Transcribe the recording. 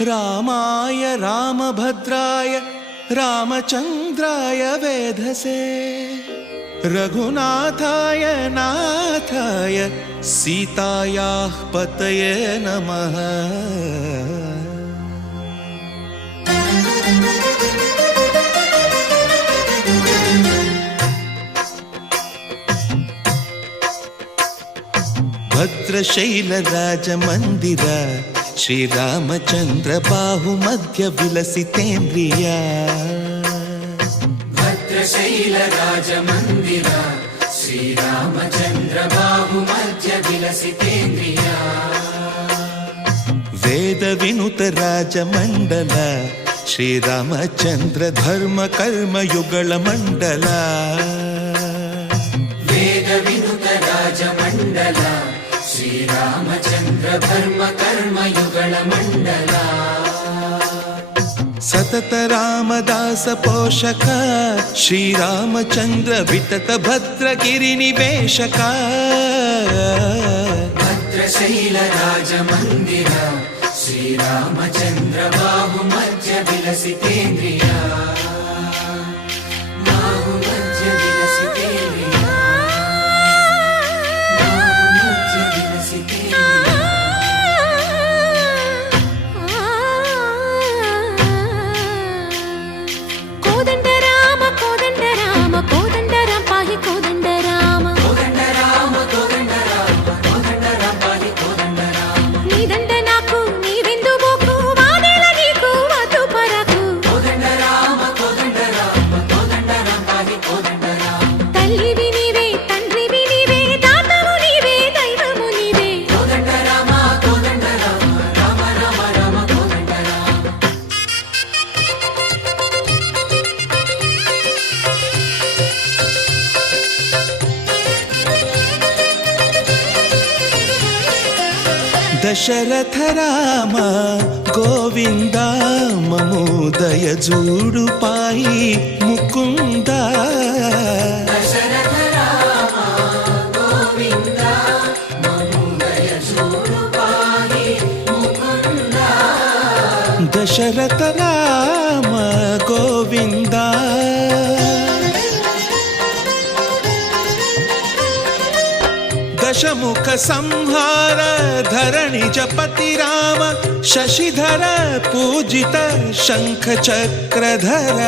रामाय रामभद्राय रामचन्द्राय वेधसे रघुनाथाय नाथाय सीतायाः पतये नमः। भद्रशैलराजमन्दिर श्रीरामचन्द्र बाहुमध्य विलसितेन्द्रिया। भद्रशैलराजमन्दिर श्रीरामचन्द्र बाहुमध्य विलसितेन्द्रिया। वेदविनुत राजमण्डल श्रीरामचन्द्र धर्म कर्म युगल मण्डल। वेदविनुत राजमण्डल श्रीरामचन्द्र धर्म कर्म युगल मण्डल। सतत रामदास पोषक श्रीरामचन्द्र वितत भद्रगिरिनिवेशक। भद्रशैलराजमन्दिर श्रीरामचन्द्र बाहुमध्य विलसितेन्द्रिया। बाहुमध्य विलसितेन्द्रिया। बाहुमध्य विलसितेन्द्रिया। कोदंड राम कोदंड राम कोदंड राम पाहि कोदंड राम। कोदंड राम कोदंड राम कोदंड राम पाहि कोदंड राम। नी दंड नाकु नी विंदु बोकु वादेला नीकु वतु परकु। कोदंड राम कोदंड राम कोदंड राम पाहि कोदंड राम। तल्लिवि नीवे तंड्रिवि नीवे दातवु नीवे दैवमु नीवे। कोदंड राम कोदंड राम राम राम राम कोदंड राम। दशरथ राम गोविंद ममोदय जूडु पाई मुकुंद। दशरथ राम गोविंद ममोदय जूडु पाहि मुकुंद। दशरथ राम गोविंद दशमुख संहार धरणि जपति राम शशिधर पूजित शंख चक्रधर।